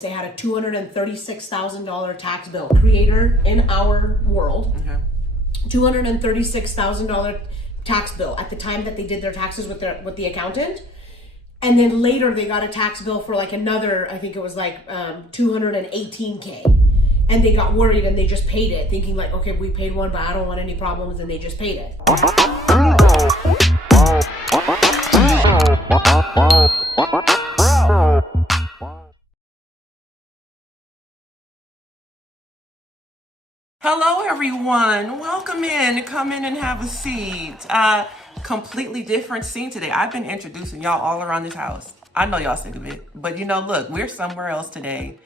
They had a $236,000 tax bill. Creator in our world. Okay. $236,000 tax bill at the time that they did their taxes with the accountant. And then later they got a tax bill for like another, I think it was like $218K. And they got worried and they just paid it, thinking like, okay, we paid one, but I don't want any problems, and they just paid it. Hello everyone, welcome in, come in and have a seat. Completely different scene today. I've been introducing y'all all around this house. I know y'all sick of it, but you know, look, we're somewhere else today.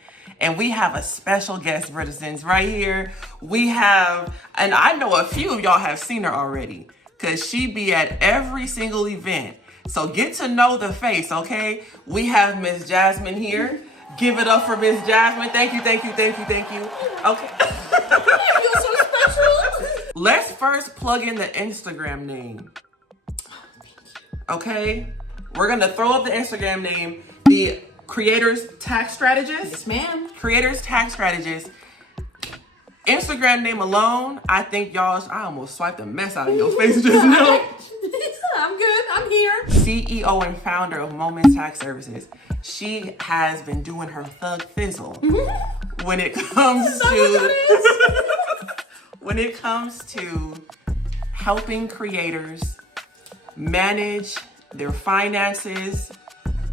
And we have a special guest, Britani, right here. We have, and I know a few of y'all have seen her already, because she be at every single event. So get to know the face, okay? We have Miss Jasmine here. Give it up for Miss Jasmine. Thank you, thank you, thank you, thank you. Okay. I feel so special. Let's first plug in the Instagram name. Okay? We're gonna throw up the Instagram name. The Creators Tax Strategist. Yes, ma'am. Creators Tax Strategist. Instagram name alone, I think y'all, I almost swiped the mess out of your face just now. I'm good, I'm here. CEO and founder of Moments Tax Services. She has been doing her thug fizzle when it comes to helping creators manage their finances,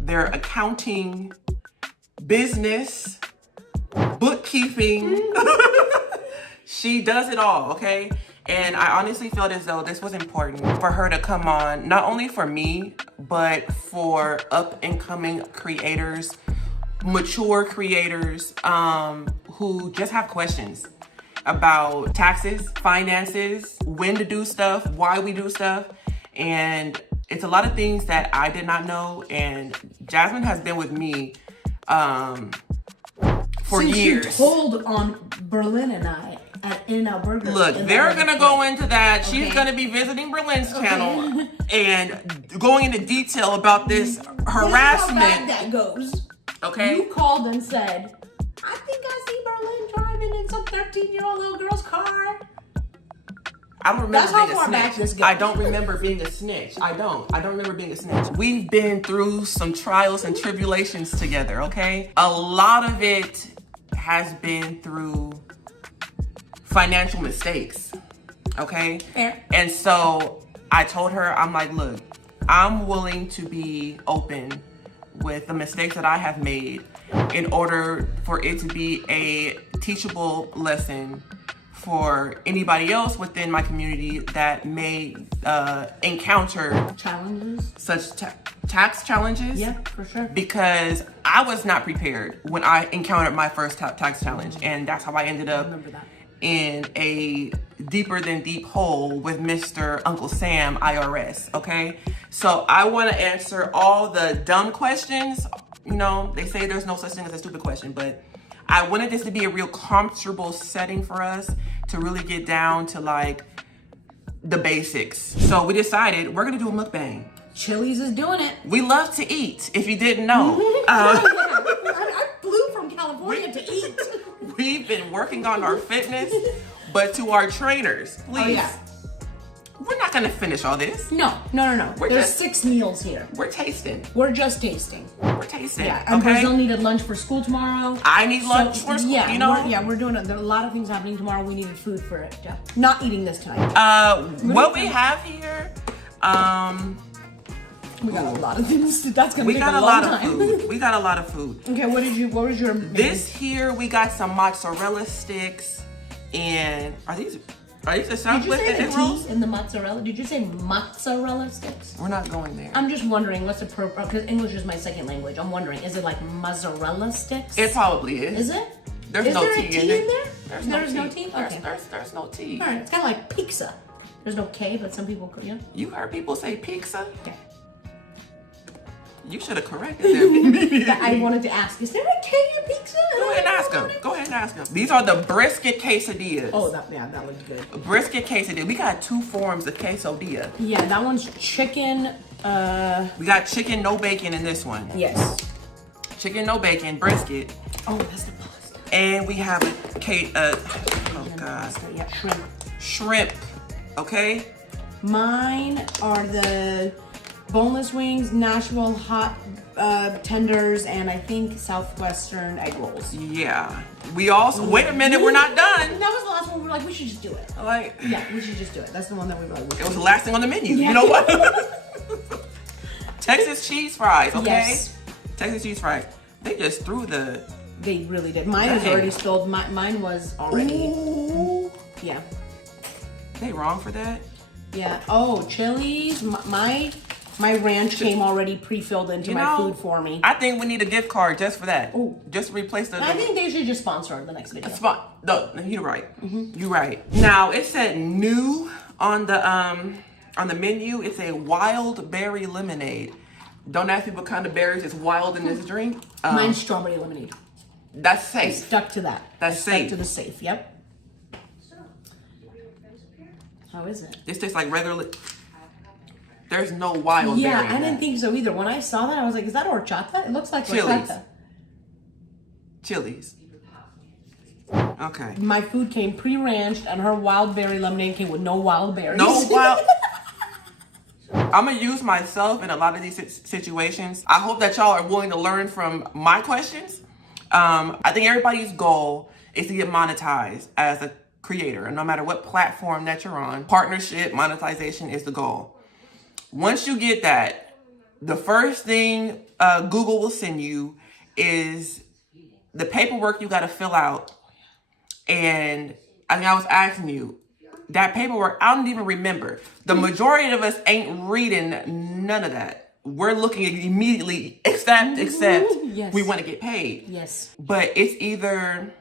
their accounting, business, bookkeeping. She does it all, okay? And I honestly felt as though this was important for her to come on, not only for me, but for up and coming creators, mature creators who just have questions about taxes, finances, when to do stuff, why we do stuff. And it's a lot of things that I did not know. And Jasmine has been with me for Since years. You told on Berlin and I at In-N-Out Burger. Look, they're gonna go into that. Okay. She's gonna be visiting Berlin's channel and going into detail about this harassment. This is how bad that goes. Okay. You called and said, I think I see Berlin driving in some 13-year-old little girl's car. I don't remember That's how being far a back snitch. this goes. I don't remember being a snitch. I don't remember being a snitch. We've been through some trials and tribulations together, okay? A lot of it has been through financial mistakes, okay? Fair. And so I told her, I'm like, look, I'm willing to be open with the mistakes that I have made in order for it to be a teachable lesson for anybody else within my community that may encounter challenges, such tax challenges. Yeah, for sure. Because I was not prepared when I encountered my first tax challenge, and that's how I ended up in a deeper than deep hole with Mr. Uncle Sam IRS, okay? So I wanna answer all the dumb questions. You know, they say there's no such thing as a stupid question, but I wanted this to be a real comfortable setting for us to really get down to like the basics. So we decided we're gonna do a mukbang. CHILIS is doing it. We love to eat, if you didn't know. I flew from California to eat. We've been working on our fitness, but to our trainers, please. Oh, yeah. We're not gonna finish all this. No. There's 6 meals here. We're tasting. We're just tasting. We're tasting. Yeah, and okay? Brazil needed lunch for school tomorrow. I need lunch for school, yeah, you know? We're doing it. There are a lot of things happening tomorrow. We needed food for it. Yeah. Not eating this tonight. What we have here, we got a lot of things. That's gonna we take got a a long lot time. of food. We got a lot of food. Okay, what was your This here, we got some mozzarella sticks, and are these the Southwest Did you say egg the rolls? T in the mozzarella? Did you say mozzarella sticks? We're not going there. I'm just wondering what's appropriate, because English is my second language. I'm wondering, is it like mozzarella sticks? It probably is. Is it? There's is no there T a T in in there. there? There's no T? Okay. There's no T. All right, it's kind of like pizza. There's no K, but some people, you know. You heard people say pizza? Okay. You should have corrected them. I wanted to ask, is there a K in pizza? Go ahead and ask them. Go ahead and ask them. These are the brisket quesadillas. Oh, that looks good. Brisket quesadilla. We got 2 forms of quesadilla. Yeah, that one's chicken. We got chicken, no bacon in this one. Yes. Chicken, no bacon, brisket. Oh, that's the pasta. And we have oh God. Pasta. Yeah, shrimp. Shrimp, okay? Mine are the boneless wings, Nashville hot tenders, and I think Southwestern egg rolls. Yeah. We also, wait a minute, we're not done. That was the last one. We were like, we should just do it. Like, Yeah, we should just do it. That's the one that we were like, it was the last thing on the menu. Yeah. You know what? Texas cheese fries, okay? Yes. Texas cheese fries. They just threw the... They really did. Mine was Dang. already spilled. Mine was already. Ooh. Yeah. They wrong for that? Yeah. Oh, Chili's. My ranch came already pre-filled into my food for me. I think we need a gift card just for that. Ooh. Just to replace the... I think they should just sponsor the next video. No, you're right. You're right. Now, it said new on the menu. It's a wild berry lemonade. Don't ask me what kind of berries is wild in this drink. Mine's strawberry lemonade. That's I safe. stuck to that. That's Stuck safe. to the safe. Yep. How is it? This tastes like regular... There's no wild berry. Yeah, in I didn't that. think so either. When I saw that, I was like, is that horchata? It looks like Chili's. horchata. Chili's. Okay. My food came pre-ranched, and her wild berry lemonade came with no wild berries. No wild... I'm gonna use myself in a lot of these situations. I hope that y'all are willing to learn from my questions. I think everybody's goal is to get monetized as a creator, and no matter what platform that you're on, partnership, monetization is the goal. Once you get that, the first thing Google will send you is the paperwork you gotta fill out. And I think I was asking you, that paperwork, I don't even remember. The majority of us ain't reading none of that. We're looking immediately, except Yes. we want to get paid. Yes. But it's either,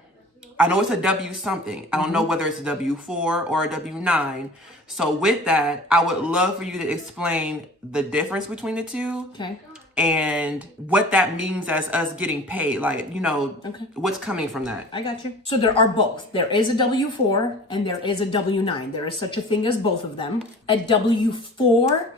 I know it's a W something. I don't know whether it's a W-4 or a W-9. So with that, I would love for you to explain the difference between the two. Okay. And what that means as us getting paid. Like, you know, Okay. what's coming from that. I got you. So there are both. There is a W-4 and there is a W-9. There is such a thing as both of them. A W-4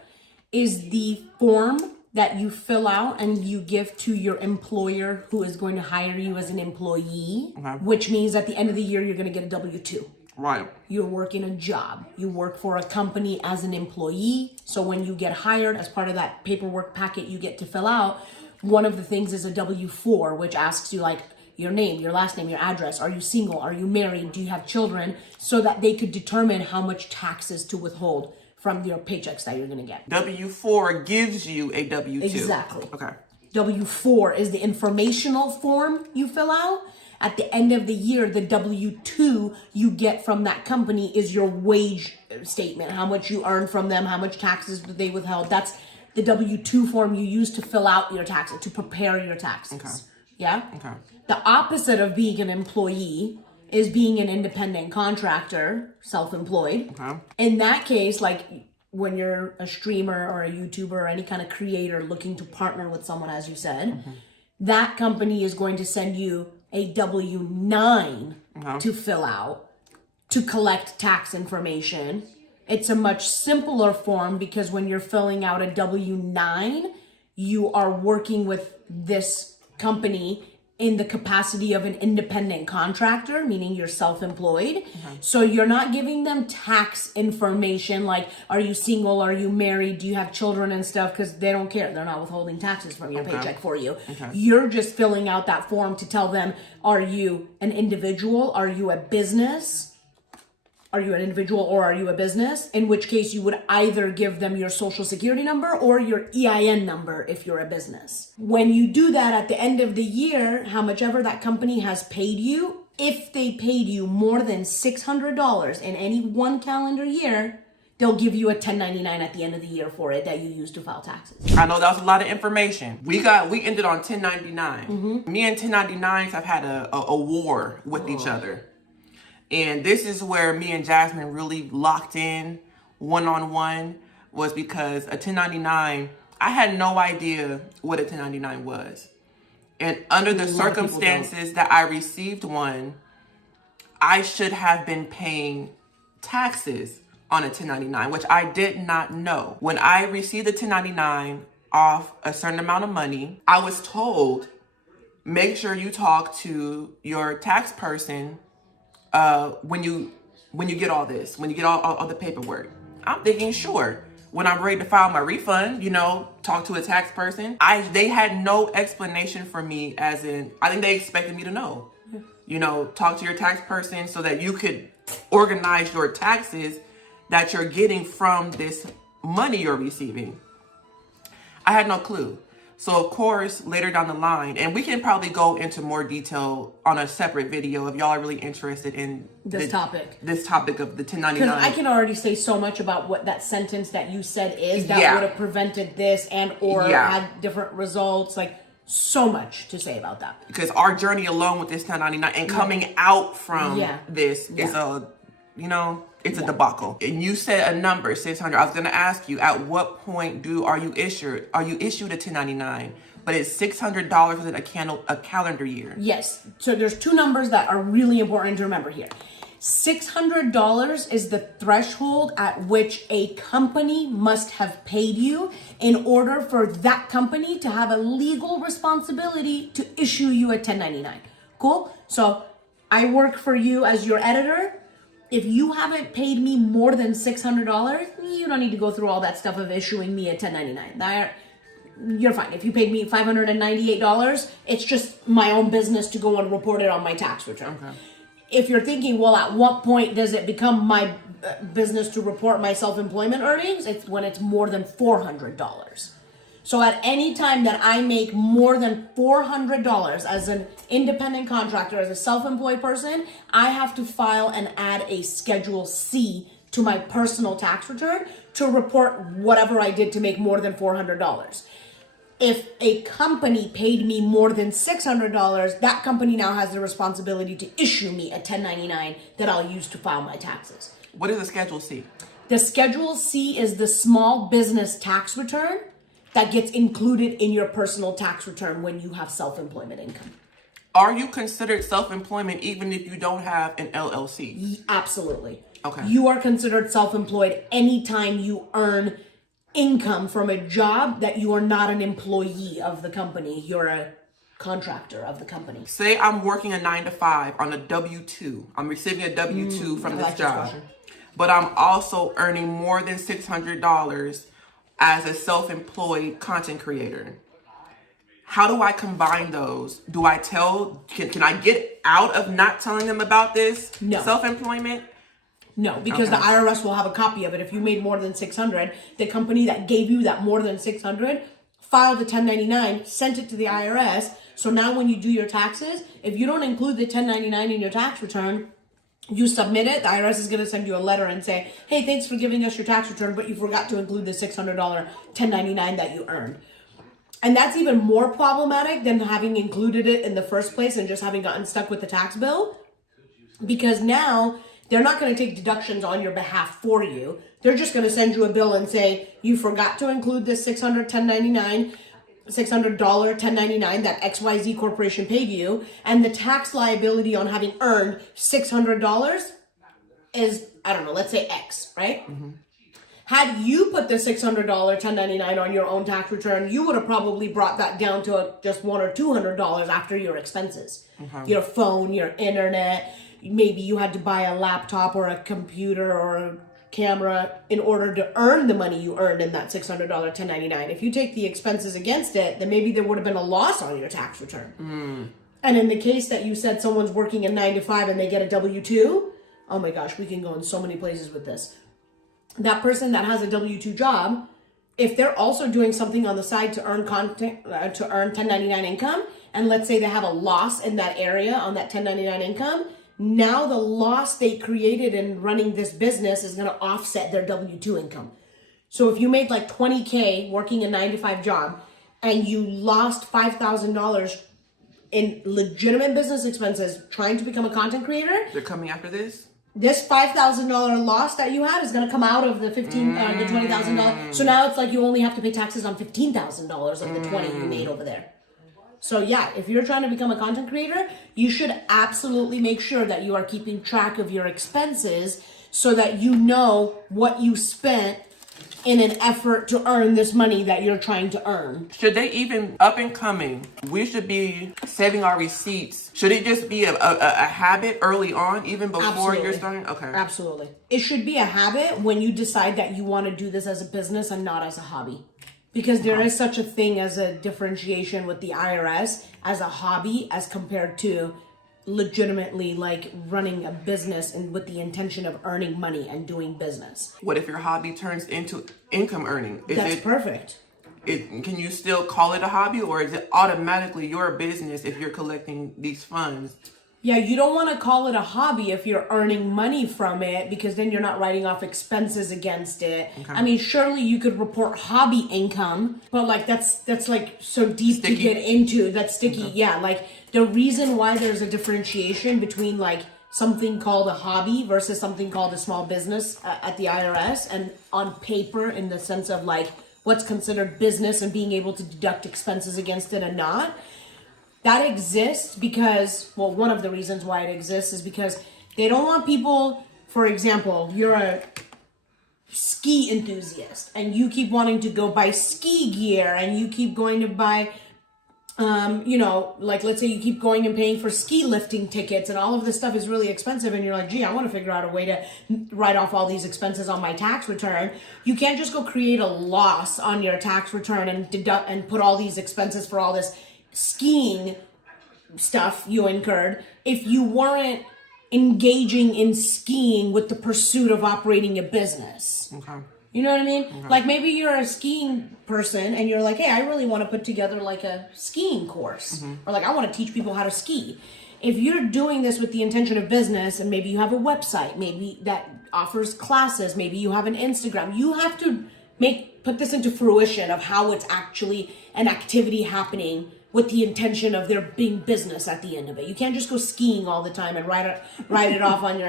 is the form that you fill out and you give to your employer who is going to hire you as an employee, which means at the end of the year, you're going to get a W-2. Right. You're working a job. You work for a company as an employee. So when you get hired, as part of that paperwork packet you get to fill out, one of the things is a W-4, which asks you like your name, your last name, your address. Are you single? Are you married? Do you have children? So that they could determine how much taxes to withhold from your paychecks that you're going to get. W-4 gives you a W-2. Exactly. Okay. W-4 is the informational form you fill out. At the end of the year, the W-2 you get from that company is your wage statement, how much you earn from them, how much taxes they withheld. That's the W-2 form you use to fill out your taxes, to prepare your taxes. Okay. Yeah? Okay. The opposite of being an employee is being an independent contractor, self-employed. Okay. In that case, like when you're a streamer or a YouTuber or any kind of creator looking to partner with someone, as you said, that company is going to send you a W-9 to fill out to collect tax information. It's a much simpler form because when you're filling out a W-9, you are working with this company in the capacity of an independent contractor, meaning you're self-employed. So you're not giving them tax information like, are you single, are you married, do you have children and stuff, because they don't care. They're not withholding taxes from your paycheck for you. You're just filling out that form to tell them, are you an individual, are you a business? Are you an individual or are you a business? In which case you would either give them your social security number or your EIN number if you're a business. When you do that at the end of the year, how much ever that company has paid you, if they paid you more than $600 in any one calendar year, they'll give you a 1099 at the end of the year for it that you use to file taxes. I know that was a lot of information. We ended on 1099. Me and 1099s have had a war with each other. And this is where me and Jasmine really locked in one-on-one, was because a 1099, I had no idea what a 1099 was. And under the circumstances that I received one, I should have been paying taxes on a 1099, which I did not know. When I received a 1099 off a certain amount of money, I was told, make sure you talk to your tax person when you get all this, when you get all the paperwork. I'm thinking, sure, when I'm ready to file my refund, talk to a tax person. They had no explanation for me, as in, I think they expected me to know. Talk to your tax person so that you could organize your taxes that you're getting from this money you're receiving. I had no clue. So of course, later down the line, and we can probably go into more detail on a separate video if y'all are really interested in this topic of the 1099. Because I can already say so much about what that sentence that you said is that would have prevented this and or had different results. Like, so much to say about that. Because our journey alone with this 1099 and coming out from this is it's a debacle. And you said a number, 600. I was going to ask you, at what point are you issued a 1099? But it's $600 within a calendar year. Yes. So there's two numbers that are really important to remember here. $600 is the threshold at which a company must have paid you in order for that company to have a legal responsibility to issue you a 1099. Cool? So I work for you as your editor. If you haven't paid me more than $600, you don't need to go through all that stuff of issuing me a 1099. You're fine. If you paid me $598, it's just my own business to go and report it on my tax return. Okay. If you're thinking, well, at what point does it become my business to report my self-employment earnings? It's when it's more than $400. So at any time that I make more than $400 as an independent contractor, as a self-employed person, I have to file and add a Schedule C to my personal tax return to report whatever I did to make more than $400. If a company paid me more than $600, that company now has the responsibility to issue me a 1099 that I'll use to file my taxes. What is a Schedule C? The Schedule C is the small business tax return that gets included in your personal tax return when you have self-employment income. Are you considered self-employment even if you don't have an LLC? Absolutely. Okay. You are considered self-employed anytime you earn income from a job that you are not an employee of the company. You're a contractor of the company. Say I'm working a 9-to-5 on a W-2. I'm receiving a W-2 from this job. But I'm also earning more than $600 as a self-employed content creator. How do I combine those? Do I can I get out of not telling them about this self-employment? No, because the IRS will have a copy of it. If you made more than $600, the company that gave you that more than $600 filed the 1099, sent it to the IRS. So now when you do your taxes, if you don't include the 1099 in your tax return, you submit it, the IRS is going to send you a letter and say, hey, thanks for giving us your tax return, but you forgot to include the $600 1099 that you earned. And that's even more problematic than having included it in the first place and just having gotten stuck with the tax bill. Because now they're not going to take deductions on your behalf for you. They're just going to send you a bill and say, you forgot to include this $600 1099 that XYZ Corporation paid you, and the tax liability on having earned $600 is, I don't know, let's say X, right? Mm-hmm. Had you put the $600 1099 on your own tax return, you would have probably brought that down to just $100 or $200 after your expenses. Mm-hmm. Your phone, your internet, maybe you had to buy a laptop or a computer or a camera in order to earn the money you earned in that $600 1099. If you take the expenses against it, then maybe there would have been a loss on your tax return. Mm. And in the case that you said someone's working a 9-to-5 and they get a W-2, oh my gosh, we can go in so many places with this. That person that has a W-2 job, if they're also doing something on the side to earn to earn 1099 income, and let's say they have a loss in that area on that 1099 income, now the loss they created in running this business is going to offset their W-2 income. So if you made like $20K working a 9-to-5 job and you lost $5,000 in legitimate business expenses trying to become a content creator, they're coming after this? This $5,000 loss that you had is going to come out of the $20,000. So now it's like you only have to pay taxes on $15,000 of the 20 you made over there. So yeah, if you're trying to become a content creator, you should absolutely make sure that you are keeping track of your expenses so that you know what you spent in an effort to earn this money that you're trying to earn. Should they even, up and coming, we should be saving our receipts? Should it just be a habit early on, even before you're starting? Okay. Absolutely. It should be a habit when you decide that you want to do this as a business and not as a hobby. Because there is such a thing as a differentiation with the IRS as a hobby as compared to legitimately like running a business and with the intention of earning money and doing business. What if your hobby turns into income earning? That's perfect. Can you still call it a hobby, or is it automatically your business if you're collecting these funds? Yeah, you don't want to call it a hobby if you're earning money from it, because then you're not writing off expenses against it. Okay. I mean, surely you could report hobby income, but like that's like so deep to get into. That's sticky. Okay. Yeah, like the reason why there's a differentiation between like something called a hobby versus something called a small business at the IRS and on paper in the sense of like what's considered business and being able to deduct expenses against it and not. That exists because, well, one of the reasons why it exists is because they don't want people, for example, you're a ski enthusiast and you keep wanting to go buy ski gear and you keep going to buy, like let's say you keep going and paying for ski lifting tickets and all of this stuff is really expensive and you're like, gee, I want to figure out a way to write off all these expenses on my tax return. You can't just go create a loss on your tax return and deduct and put all these expenses for all this skiing stuff you incurred if you weren't engaging in skiing with the pursuit of operating a business. Okay. You know what I mean? Okay. Like maybe you're a skiing person and you're like, hey, I really want to put together like a skiing course. Mm-hmm. Or like, I want to teach people how to ski. If you're doing this with the intention of business and maybe you have a website, maybe that offers classes, maybe you have an Instagram, you have to put this into fruition of how it's actually an activity happening with the intention of there being business at the end of it. You can't just go skiing all the time and write it off on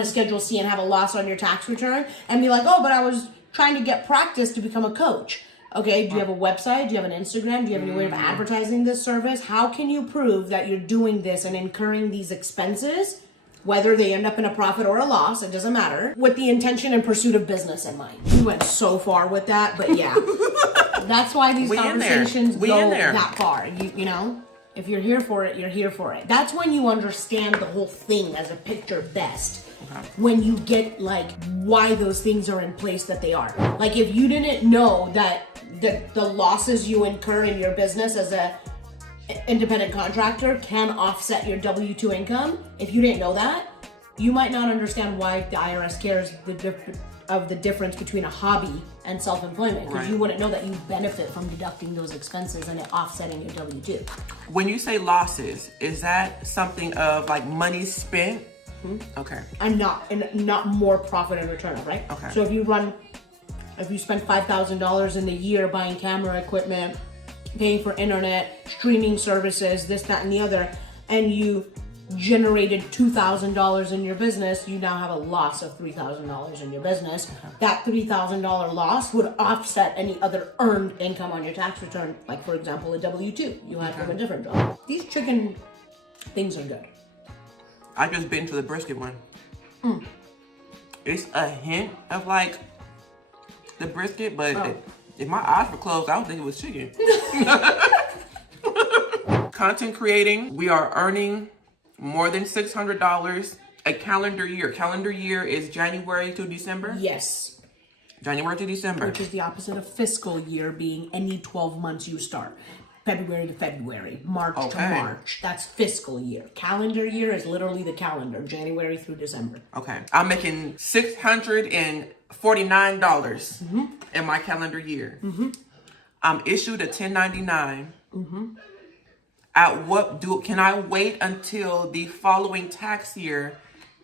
a Schedule C and have a loss on your tax return and be like, oh, but I was trying to get practice to become a coach. Okay, do you have a website? Do you have an Instagram? Do you have any way of advertising this service? How can you prove that you're doing this and incurring these expenses, whether they end up in a profit or a loss, it doesn't matter, with the intention and pursuit of business in mind? We went so far with that, but yeah. That's why these conversations go that far. You know, if you're here for it, you're here for it. That's when you understand the whole thing as a picture best. Okay. When you get like why those things are in place that they are. Like if you didn't know that the losses you incur in your business as a independent contractor can offset your W-2 income, if you didn't know that, you might not understand why the IRS cares the difference between a hobby and self-employment, because you wouldn't know that you benefit from deducting those expenses and it offsetting your W-2. When you say losses, is that something of like money spent? Mm-hmm. Okay. And not more profit and return, right? Okay. So if you spend $5,000 in a year buying camera equipment, paying for internet, streaming services, this, that, and the other, and you generated $2,000 in your business, you now have a loss of $3,000 in your business. Okay. That $3,000 loss would offset any other earned income on your tax return, like for example a W-2 you had from a different job. These chicken things are good. I just bit into the brisket one. It's a hint of like the brisket, but if my eyes were closed, I don't think it was chicken. Content creating, we are earning more than $600 a calendar year. Calendar year is January to December? Yes. January to December. Which is the opposite of fiscal year being any 12 months you start. February to February, March to March. That's fiscal year. Calendar year is literally the calendar, January through December. Okay. I'm making $649 in my calendar year. Mm-hmm. I'm issued a 1099. Mm-hmm. Can I wait until the following tax year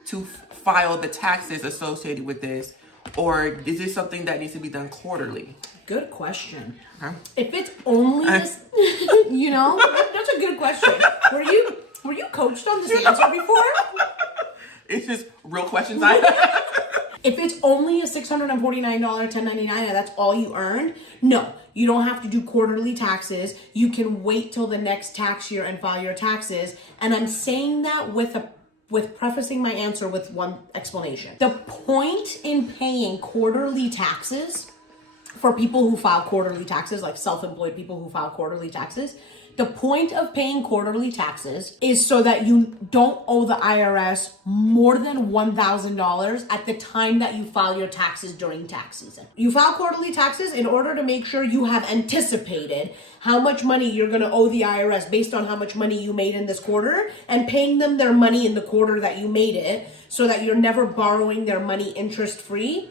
to file the taxes associated with this? Or is this something that needs to be done quarterly? Good question. Huh? If it's only this, that's a good question. Were you coached on this answer before? It's just real questions I have. If it's only a $649 1099 and that's all you earned, no, you don't have to do quarterly taxes. You can wait till the next tax year and file your taxes. And I'm saying that with prefacing my answer with one explanation. The point in paying quarterly taxes for people who file quarterly taxes, like self-employed people who file quarterly taxes. The point of paying quarterly taxes is so that you don't owe the IRS more than $1,000 at the time that you file your taxes during tax season. You file quarterly taxes in order to make sure you have anticipated how much money you're going to owe the IRS based on how much money you made in this quarter, and paying them their money in the quarter that you made it, so that you're never borrowing their money interest-free.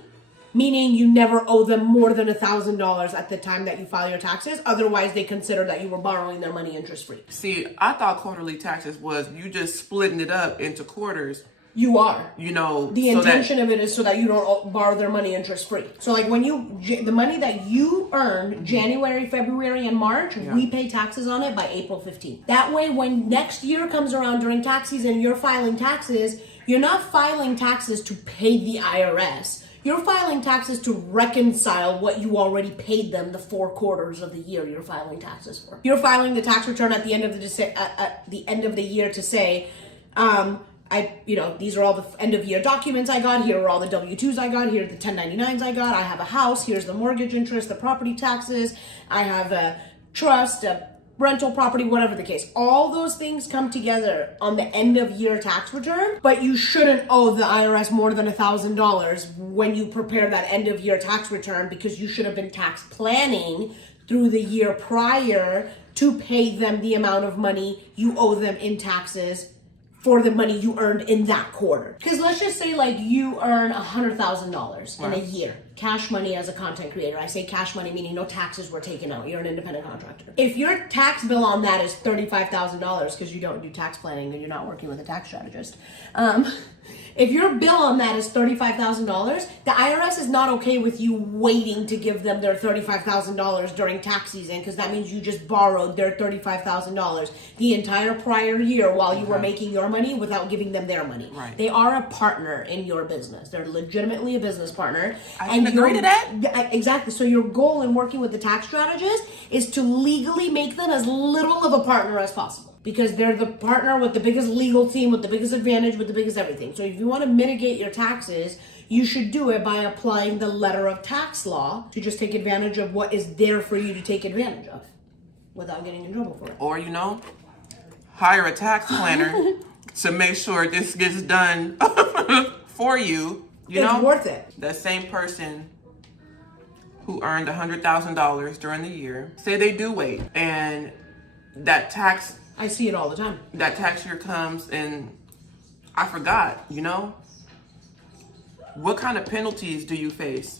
Meaning you never owe them more than $1,000 at the time that you file your taxes. Otherwise, they consider that you were borrowing their money interest-free. See, I thought quarterly taxes was you just splitting it up into quarters. You are. You know, the intention of it is so that you don't borrow their money interest-free. So like when the money that you earn January, February, and March, we pay taxes on it by April 15th. That way, when next year comes around during tax season, you're filing taxes, you're not filing taxes to pay the IRS. You're filing taxes to reconcile what you already paid them the 4 quarters of the year you're filing taxes for. You're filing the tax return at the end of the end of the year to say, these are all the end of year documents I got. Here are all the W-2s I got. Here are the 1099s I got. I have a house. Here's the mortgage interest, the property taxes. I have a trust, a rental property, whatever the case. All those things come together on the end of year tax return, but you shouldn't owe the IRS more than $1,000 when you prepare that end of year tax return, because you should have been tax planning through the year prior to pay them the amount of money you owe them in taxes for the money you earned in that quarter. Because let's just say like you earn $100,000 in a year. Cash money as a content creator. I say cash money meaning no taxes were taken out. You're an independent contractor. If your tax bill on that is $35,000 because you don't do tax planning and you're not working with a tax strategist, if your bill on that is $35,000, the IRS is not okay with you waiting to give them their $35,000 during tax season, because that means you just borrowed their $35,000 the entire prior year while you were making your money without giving them their money. Right. They are a partner in your business. They're legitimately a business partner. I can agree to that. Exactly. So your goal in working with the tax strategist is to legally make them as little of a partner as possible, because they're the partner with the biggest legal team, with the biggest advantage, with the biggest everything. So if you want to mitigate your taxes, you should do it by applying the letter of tax law to just take advantage of what is there for you to take advantage of without getting in trouble for it. Or, hire a tax planner to make sure this gets done for you. It's worth it. The same person who earned $100,000 during the year, say they do wait, and that tax... I see it all the time. That tax year comes and I forgot, What kind of penalties do you face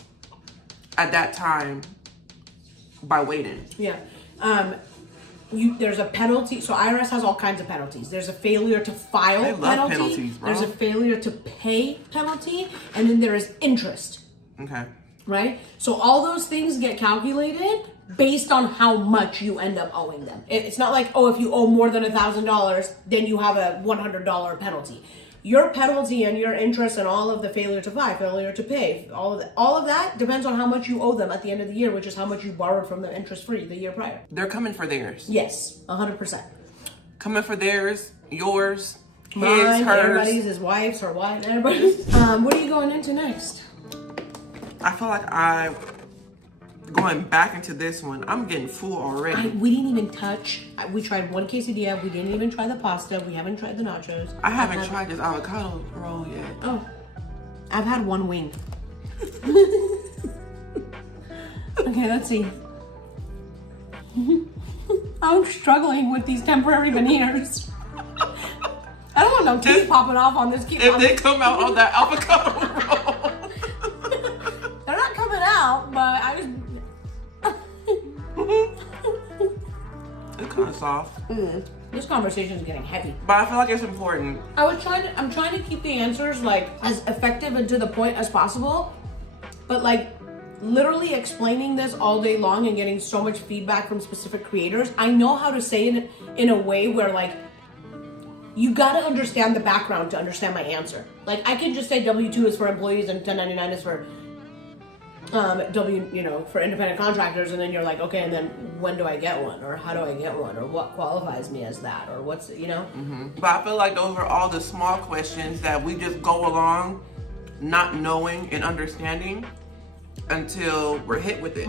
at that time by waiting? Yeah. There's a penalty. So IRS has all kinds of penalties. There's a failure to file penalty. Penalties, bro. There's a failure to pay penalty. And then there is interest. Okay. Right? So all those things get calculated based on how much you end up owing them. It's not like, if you owe more than $1,000, then you have a $100 penalty. Your penalty and your interest and all of the failure to file, failure to pay, all of that depends on how much you owe them at the end of the year, which is how much you borrowed from them interest-free the year prior. They're coming for theirs. Yes, 100%. Coming for theirs, yours, mine, hers. Everybody's, his wife's, her wife, everybody's. What are you going into next? I feel like going back into this one, I'm getting full already. We didn't even touch. We tried one quesadilla. We didn't even try the pasta. We haven't tried the nachos. I haven't tried this avocado roll yet. Oh, I've had one wing. Okay, let's see. I'm struggling with these temporary veneers. I don't want no teeth popping off on this. If they come out on that avocado roll. They're not coming out, but I just... It's kind of soft. This conversation is getting heavy. But I feel like it's important. I'm trying to keep the answers like as effective and to the point as possible, but like literally explaining this all day long and getting so much feedback from specific creators, I know how to say it in a way where like you gotta understand the background to understand my answer. Like I can just say W-2 is for employees and 1099 is for for independent contractors, and then you're like, okay, and then when do I get one, or how do I get one, or what qualifies me as that, or what's But I feel like those are all the small questions that we just go along not knowing and understanding, until we're hit with it.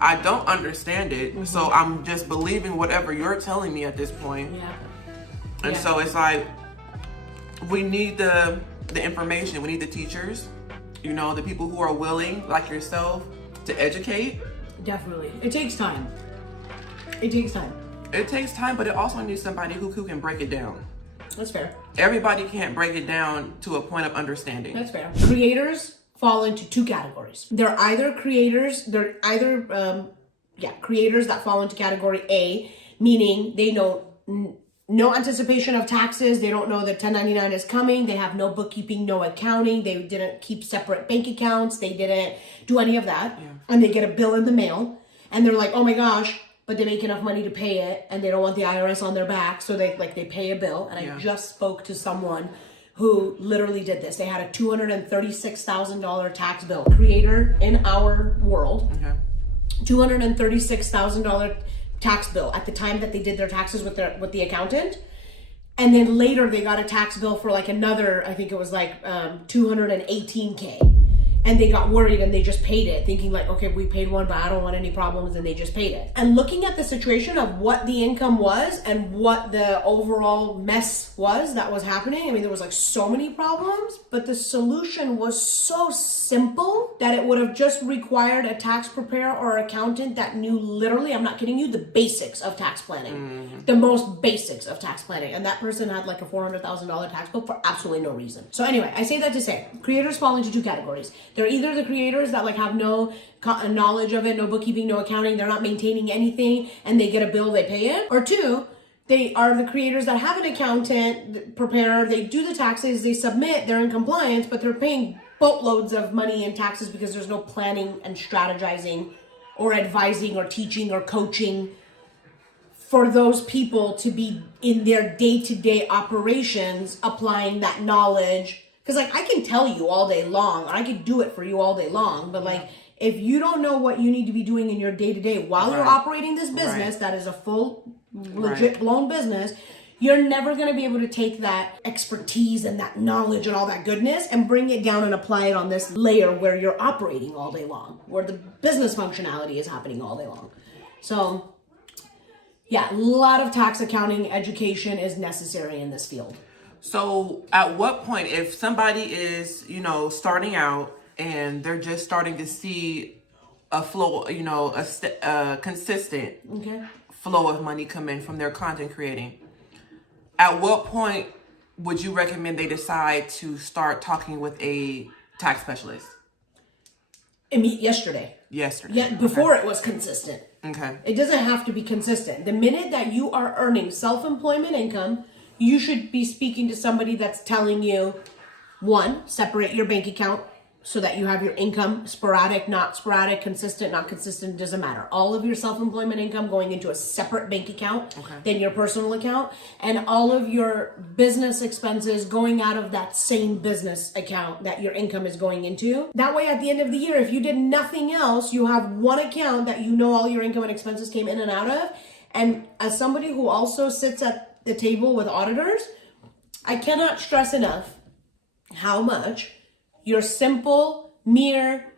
I don't understand it, so I'm just believing whatever you're telling me at this point. And so it's like, we need the information, we need the teachers, you know, the people who are willing, like yourself, to educate. Definitely. It takes time. It takes time. It takes time, but it also needs somebody who can break it down. That's fair. Everybody can't break it down to a point of understanding. That's fair. Creators fall into two categories. They're either creators that fall into category A, meaning they know no anticipation of taxes. They don't know that 1099 is coming. They have no bookkeeping, no accounting. They didn't keep separate bank accounts. They didn't do any of that. And they get a bill in the mail and they're like, oh my gosh, but they make enough money to pay it and they don't want the IRS on their back. So they pay a bill. And I just spoke to someone who literally did this. They had a $236,000 tax bill. Creator in our world, $236,000 tax bill at the time that they did their taxes with the accountant. And then later they got a tax bill for like another, I think it was like $218K. And they got worried and they just paid it, thinking like, okay, we paid one, but I don't want any problems, and they just paid it. And looking at the situation of what the income was and what the overall mess was that was happening, I mean, there was like so many problems, but the solution was so simple that it would have just required a tax preparer or accountant that knew literally, I'm not kidding you, the basics of tax planning. The most basics of tax planning. And that person had like a $400,000 tax bill for absolutely no reason. So anyway, I say that to say, creators fall into two categories. They're either the creators that like have no knowledge of it, no bookkeeping, no accounting, they're not maintaining anything, and they get a bill, they pay it. Or two, they are the creators that have an accountant, preparer, they do the taxes, they submit, they're in compliance, but they're paying boatloads of money in taxes because there's no planning and strategizing or advising or teaching or coaching for those people to be in their day-to-day operations, applying that knowledge. Because, like, I can tell you all day long, I can do it for you all day long, but, like, if you don't know what you need to be doing in your day-to-day while you're operating this business, that is a full, legit blown business, you're never going to be able to take that expertise and that knowledge and all that goodness and bring it down and apply it on this layer where you're operating all day long, where the business functionality is happening all day long. So, yeah, a lot of tax accounting education is necessary in this field. So at what point, if somebody is, you know, starting out and they're just starting to see a flow, you know, a consistent flow of money come in from their content creating, at what point would you recommend they decide to start talking with a tax specialist? Yesterday. Yeah, before it was consistent. It doesn't have to be consistent. The minute that you are earning self-employment income, you should be speaking to somebody that's telling you, one, separate your bank account so that you have your income sporadic, not sporadic, consistent, not consistent, doesn't matter. All of your self-employment income going into a separate bank account than your personal account, and all of your business expenses going out of that same business account that your income is going into. That way, at the end of the year, if you did nothing else, you have one account that you know all your income and expenses came in and out of. And as somebody who also sits at the table with auditors, I cannot stress enough how much your simple, mere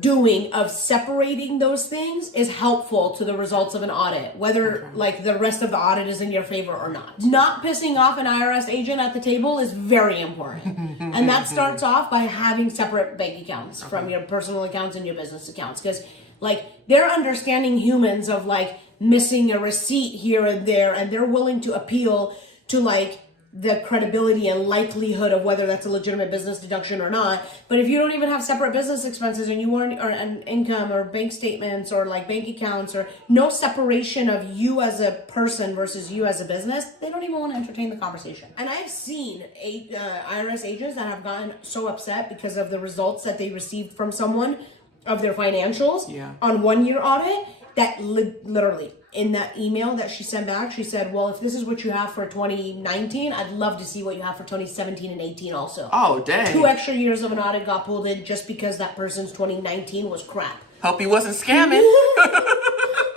doing of separating those things is helpful to the results of an audit, whether like the rest of the audit is in your favor or not. Not pissing off an IRS agent at the table is very important. And that starts off by having separate bank accounts from your personal accounts and your business accounts. Because like they're understanding humans of like missing a receipt here and there, and they're willing to appeal to like the credibility and likelihood of whether that's a legitimate business deduction or not. But if you don't even have separate business expenses and you weren't, or an income or bank statements or like bank accounts or no separation of you as a person versus you as a business, they don't even want to entertain the conversation. And I've seen IRS agents that have gotten so upset because of the results that they received from someone of their financials on 1 year audit, that literally in that email that she sent back, she said, well, if this is what you have for 2019, I'd love to see what you have for 2017 and 18 also. Oh, dang. 2 extra years of an audit got pulled in just because that person's 2019 was crap. Hope he wasn't scamming.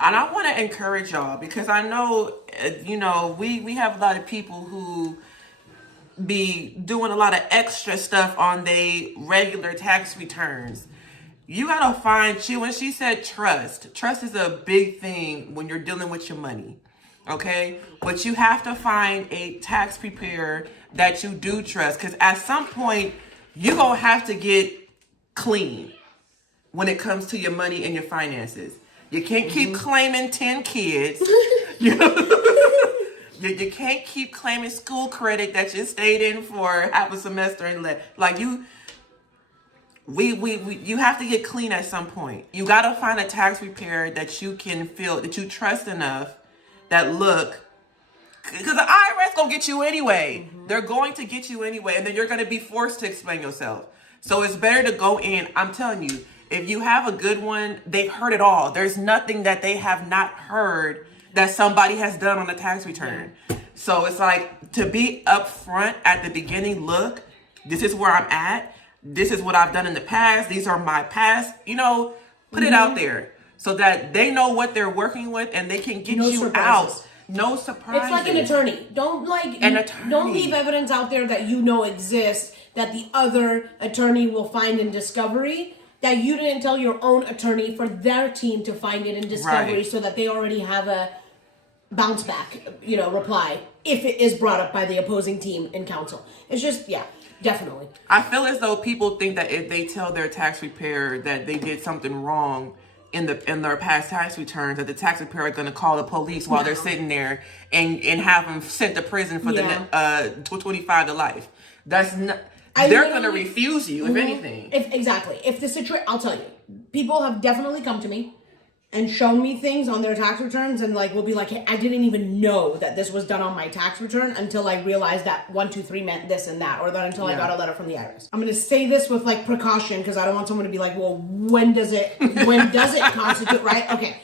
And I want to encourage y'all, because I know, you know, we have a lot of people who be doing a lot of extra stuff on their regular tax returns. You gotta find, when she said trust is a big thing when you're dealing with your money. Okay? But you have to find a tax preparer that you do trust. Because at some point, you're gonna have to get clean when it comes to your money and your finances. You can't keep claiming 10 kids. You can't keep claiming school credit that you stayed in for half a semester and you have to get clean at some point. You got to find a tax preparer that you can feel, that you trust enough that because the IRS gonna get you anyway. They're going to get you anyway, and then you're gonna be forced to explain yourself. So it's better to go in. I'm telling you, if you have a good one, they've heard it all. There's nothing that they have not heard that somebody has done on a tax return. So it's like, to be upfront at the beginning, look, this is where I'm at. This is what I've done in the past. These are my past, put it out there so that they know what they're working with and they can get you out. No surprises. It's like an attorney. Don't leave evidence out there that exists that the other attorney will find in discovery, that you didn't tell your own attorney for their team to find it in discovery, so that they already have a bounce back, reply if it is brought up by the opposing team in counsel. It's just, definitely. I feel as though people think that if they tell their tax preparer that they did something wrong in their past tax returns, that the tax preparer is going to call the police while they're sitting there and have them sent to prison for the 25 to life. That's not. They're going to refuse you, if anything. If the situation, I'll tell you, people have definitely come to me and shown me things on their tax returns and will be like, hey, I didn't even know that this was done on my tax return until I realized that 1, 2, 3 meant this and that, or that until I got a letter from the IRS. I'm going to say this with precaution because I don't want someone to be like, well, when does it constitute, right? Okay.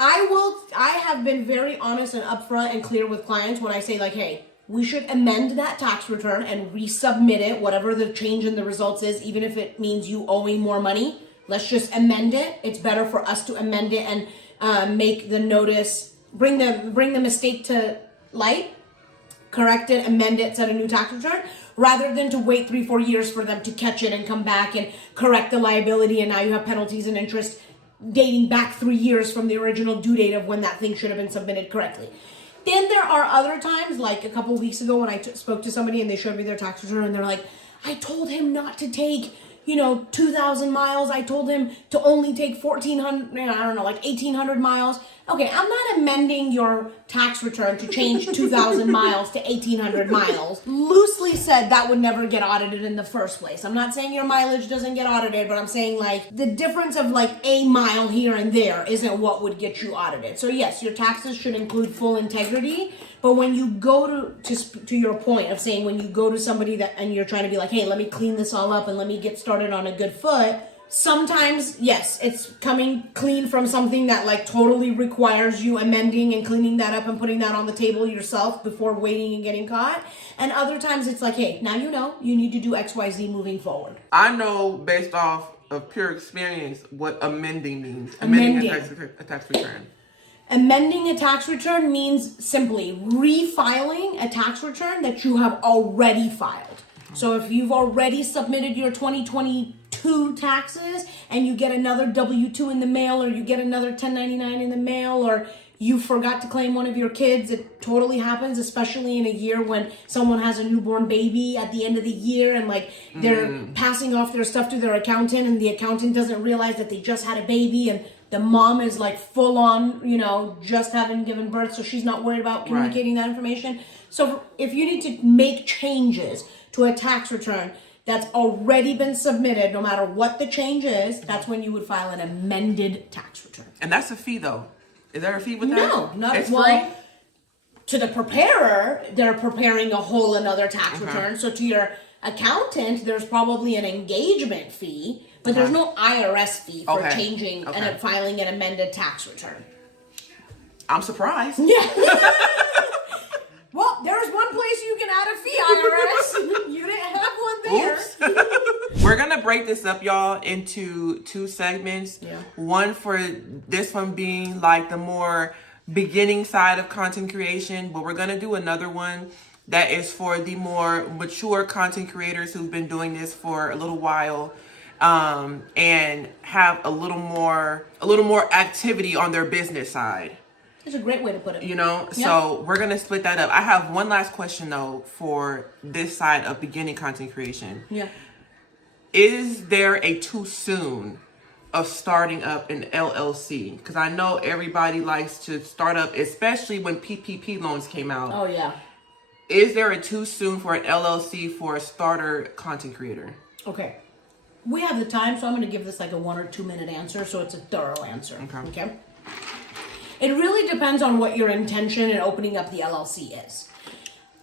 I have been very honest and upfront and clear with clients when I say hey, we should amend that tax return and resubmit it, whatever the change in the results is, even if it means you owing more money. Let's just amend it. It's better for us to amend it and make the notice, bring the mistake to light, correct it, amend it, set a new tax return, rather than to wait 3-4 years for them to catch it and come back and correct the liability, and now you have penalties and interest dating back 3 years from the original due date of when that thing should have been submitted correctly. Then there are other times, like a couple weeks ago when I spoke to somebody and they showed me their tax return and they're like, I told him not to take 2,000 miles. I told him to only take 1,400, 1,800 miles. Okay, I'm not amending your tax return to change 2,000 miles to 1,800 miles. Loosely said, that would never get audited in the first place. I'm not saying your mileage doesn't get audited, but I'm saying the difference of a mile here and there isn't what would get you audited. So yes, your taxes should include full integrity, but when you go to your point of saying, when you go to somebody and you're trying to be like, hey, let me clean this all up and let me get started on a good foot, sometimes, yes, it's coming clean from something that totally requires you amending and cleaning that up and putting that on the table yourself before waiting and getting caught. And other times it's hey, now you need to do XYZ moving forward. I know based off of pure experience what amending means. Amending a tax return. Amending a tax return means simply refiling a tax return that you have already filed. So if you've already submitted your 2022 taxes and you get another W-2 in the mail, or you get another 1099 in the mail, or you forgot to claim one of your kids, it totally happens, especially in a year when someone has a newborn baby at the end of the year and they're passing off their stuff to their accountant and the accountant doesn't realize that they just had a baby and the mom is full on, just having given birth, so she's not worried about communicating that information. So if you need to make changes to a tax return that's already been submitted, no matter what the change is, that's when you would file an amended tax return. And that's a fee, though. Is there a fee with that? No, not it's free. To the preparer, they're preparing a whole another tax return. So to your accountant, there's probably an engagement fee, but there's no IRS fee for changing and filing an amended tax return. I'm surprised. Yeah. Well, there's one place you can add a fee, IRS. You didn't have one there. Oops. We're going to break this up, y'all, into 2 segments. Yeah. One for this one being the more beginning side of content creation, but we're going to do another one that is for the more mature content creators who've been doing this for a little while. and have a little more activity on their business side. That's a great way to put it. You know, Yeah. so we're going to split that up. I have one last question, though, for this side of beginning content creation. Yeah. Is there a too soon of starting up an LLC? Because I know everybody likes to start up, especially when PPP loans came out. Oh, yeah. Is there a too soon for an LLC for a starter content creator? Okay. We have the time, so I'm going to give this like a 1 or 2 minute answer, so it's a thorough answer. Okay. It really depends on what your intention in opening up the LLC is.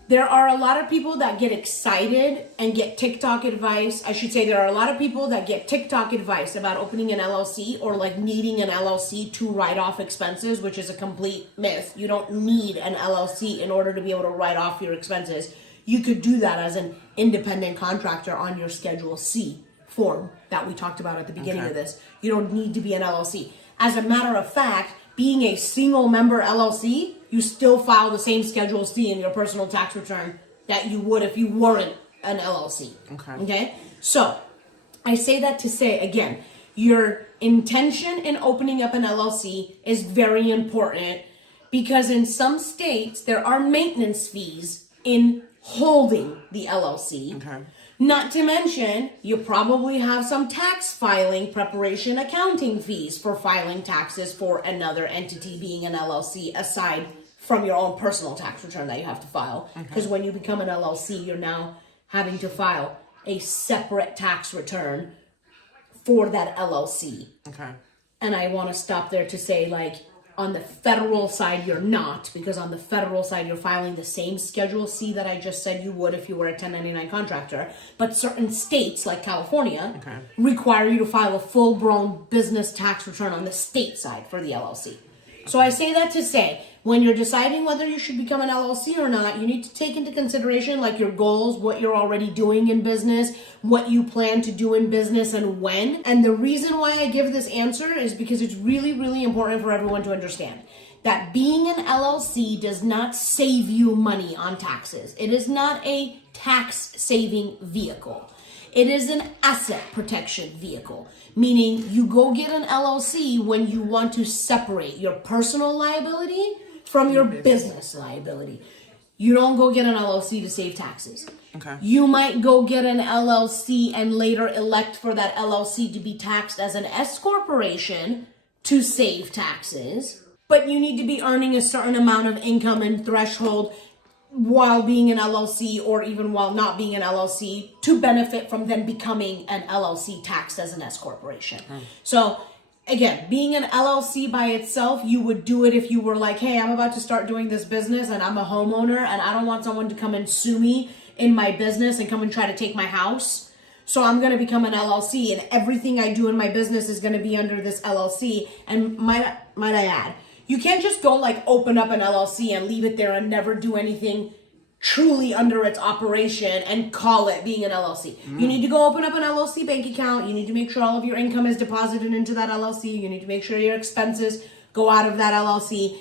There are a lot of people that get excited and get TikTok advice. I should say there are a lot of people that get TikTok advice about opening an LLC or like needing an LLC to write off expenses, which is a complete myth. You don't need an LLC in order to be able to write off your expenses. You could do that as an independent contractor on your Schedule C form that we talked about at the beginning of this. You don't need to be an LLC. As a matter of fact, being a single member LLC, you still file the same Schedule C in your personal tax return that you would if you weren't an LLC. Okay? So, I say that to say, again, your intention in opening up an LLC is very important because in some states, there are maintenance fees in holding the LLC. Not to mention, you probably have some tax filing preparation accounting fees for filing taxes for another entity being an LLC aside from your own personal tax return that you have to file. Because when you become an LLC, you're now having to file a separate tax return for that LLC. And I want to stop there to say, like, on the federal side, you're not, because on the federal side, you're filing the same Schedule C that I just said you would if you were a 1099 contractor. But certain states, like California, require you to file a full-blown business tax return on the state side for the LLC. So I say that to say, when you're deciding whether you should become an LLC or not, you need to take into consideration like your goals, what you're already doing in business, what you plan to do in business, and when. And the reason why I give this answer is because it's really, really important for everyone to understand that being an LLC does not save you money on taxes. It is not a tax saving vehicle. It is an asset protection vehicle, meaning you go get an LLC when you want to separate your personal liability from your business liability. You don't go get an LLC to save taxes. You might go get an LLC and later elect for that LLC to be taxed as an S corporation to save taxes, but you need to be earning a certain amount of income and threshold while being an LLC or even while not being an LLC to benefit from then becoming an LLC taxed as an S corporation. So again, being an LLC by itself, you would do it if you were like, hey, I'm about to start doing this business and I'm a homeowner and I don't want someone to come and sue me in my business and come and try to take my house. So I'm going to become an LLC and everything I do in my business is going to be under this LLC. And might I add, you can't just go like open up an LLC and leave it there and never do anything truly under its operation and call it being an LLC. You need to go open up an LLC bank account. You need to make sure all of your income is deposited into that LLC. You need to make sure your expenses go out of that LLC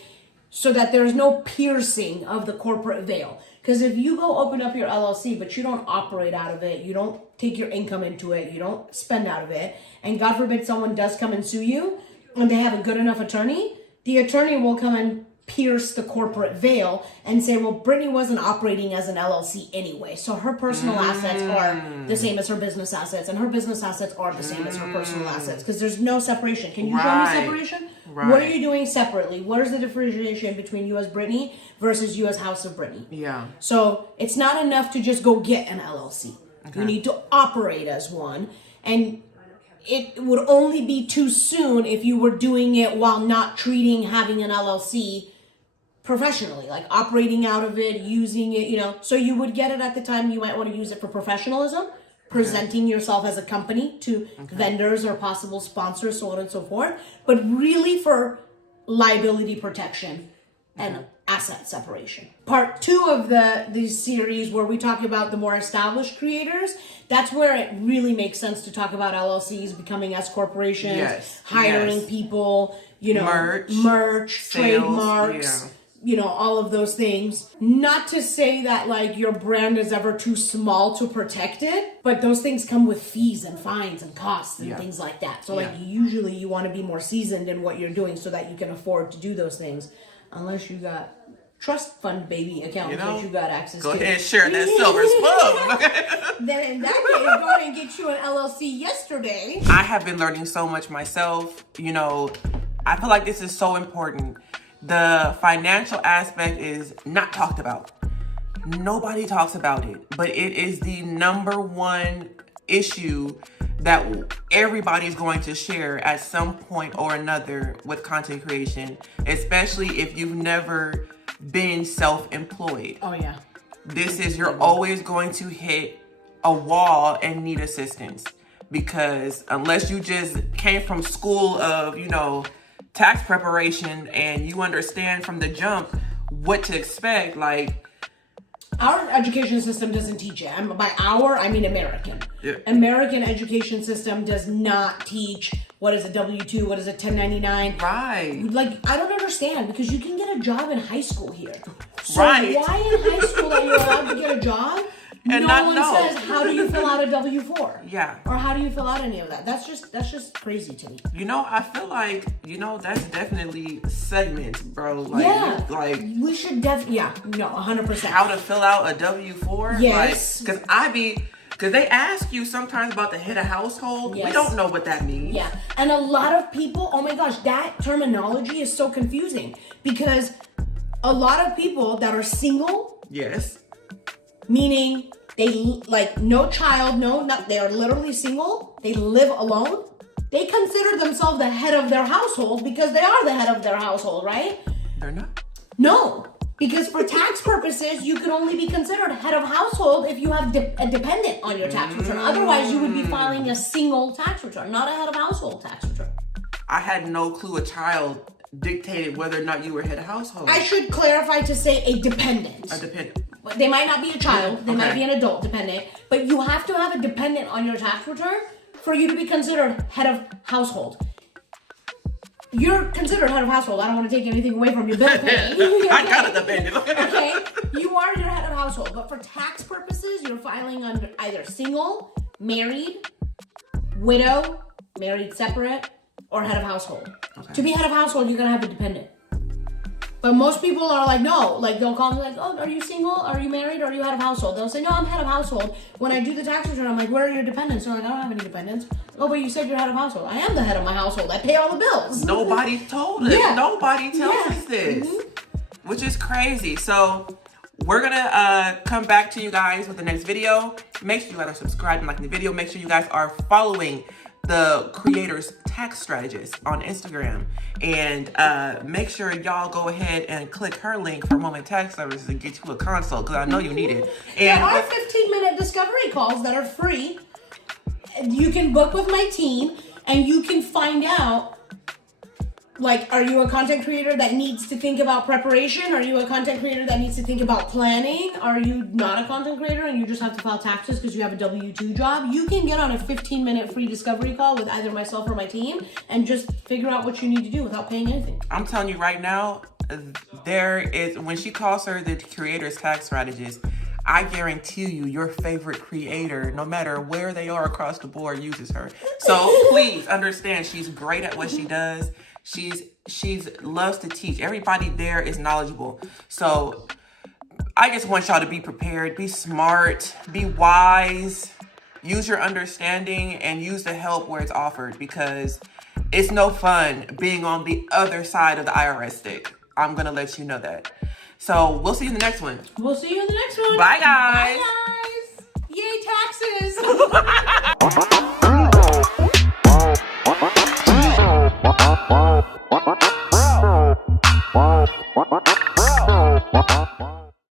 so that there's no piercing of the corporate veil. Because if you go open up your LLC, but you don't operate out of it, you don't take your income into it, you don't spend out of it, and God forbid someone does come and sue you, and they have a good enough attorney, the attorney will come and pierce the corporate veil and say, well, Britani wasn't operating as an LLC anyway, so her personal assets are the same as her business assets, and her business assets are the same as her personal assets, because there's no separation. Can you show me separation? What are you doing separately? What is the differentiation between you as Britani versus you as House of Britani? So it's not enough to just go get an LLC. You need to operate as one, and it would only be too soon if you were doing it while not treating having an LLC professionally, like operating out of it, using it, you know. So you would get it at the time you might want to use it for professionalism, presenting yourself as a company to vendors or possible sponsors, so on and so forth, but really for liability protection and asset separation. Part 2 of this series where we talk about the more established creators, that's where it really makes sense to talk about LLCs becoming S corporations, hiring people, you know, merch, sales, trademarks, you know, all of those things. Not to say that like your brand is ever too small to protect it, but those things come with fees and fines and costs and things like that. So like usually you want to be more seasoned in what you're doing so that you can afford to do those things, unless you got trust fund baby accounts that you got access to. Go ahead and share that silver spoon. Then in that case, go ahead and get you an LLC yesterday. I have been learning so much myself. You know, I feel like this is so important. The financial aspect is not talked about. Nobody talks about it, but it is the number one issue that everybody's going to share at some point or another with content creation, especially if you've never been self-employed. Oh yeah. You're always going to hit a wall and need assistance, because unless you just came from school of, you know, tax preparation and you understand from the jump what to expect, like our education system doesn't teach it. By our, I mean American. Yeah. American education system does not teach what is a W-2, what is a 1099. Right. Like, I don't understand, because you can get a job in high school here. So Right. why in high school are you allowed to get a job? And no not one know. says, how do you fill out a W-4? Yeah. Or how do you fill out any of that? That's just crazy to me. You know, I feel like, you know, that's definitely segments, bro. Like, Yeah. like We should 100%. how to fill out a W-4. Yes. Like, because they ask you sometimes about the head of household. Yes. We don't know what that means. Yeah, and a lot of people, oh my gosh, that terminology is so confusing, because a lot of people that are single, Yes. meaning they like no child, they are literally single, they live alone, they consider themselves the head of their household because they are the head of their household, right? They're not. No, because for tax purposes, you can only be considered head of household if you have a dependent on your tax return. Otherwise, you would be filing a single tax return, not a head of household tax return. I had no clue a child dictated whether or not you were head of household. I should clarify to say a dependent. A dependent. They might not be a child, they might Okay. be an adult dependent, but you have to have a dependent on your tax return for you to be considered head of household. You're considered head of household. I don't want to take anything away from your bill paying. I got a dependent. Okay, you are your head of household, but for tax purposes, you're filing under either single, married, widow, married separate, or head of household. Okay. To be head of household, you're gonna have a dependent. But most people are like, no, like they'll call me like, oh, are you single? Are you married? Or are you head of household? They'll say, no, I'm head of household. When I do the tax return, I'm like, where are your dependents? They're like, I don't have any dependents. Oh, but you said you're head of household. I am the head of my household. I pay all the bills. Nobody told us. Yeah. Nobody tells us this, which is crazy. So we're gonna come back to you guys with the next video. Make sure you guys are subscribed and liking the video. Make sure you guys are following the creators tax strategist on Instagram, and make sure y'all go ahead and click her link for Moment Tax Services and get you a consult, because I know you need it. And There are 15-minute discovery calls that are free. You can book with my team, and you can find out, like, are you a content creator that needs to think about preparation? Are you a content creator that needs to think about planning? Are you not a content creator and you just have to file taxes because you have a W-2 job? You can get on a 15-minute free discovery call with either myself or my team and just figure out what you need to do without paying anything. I'm telling you right now, when she calls her the creator's tax strategist, I guarantee you your favorite creator, no matter where they are across the board, uses her. So please understand, she's great at what she does. She's loves to teach. Everybody there is knowledgeable. So I just want y'all to be prepared, be smart, be wise, use your understanding, and use the help where it's offered, because it's no fun being on the other side of the IRS stick. I'm gonna let you know that. So we'll see you in the next one. We'll see you in the next one. Bye, guys. Bye, guys. Yay, taxes. Wow.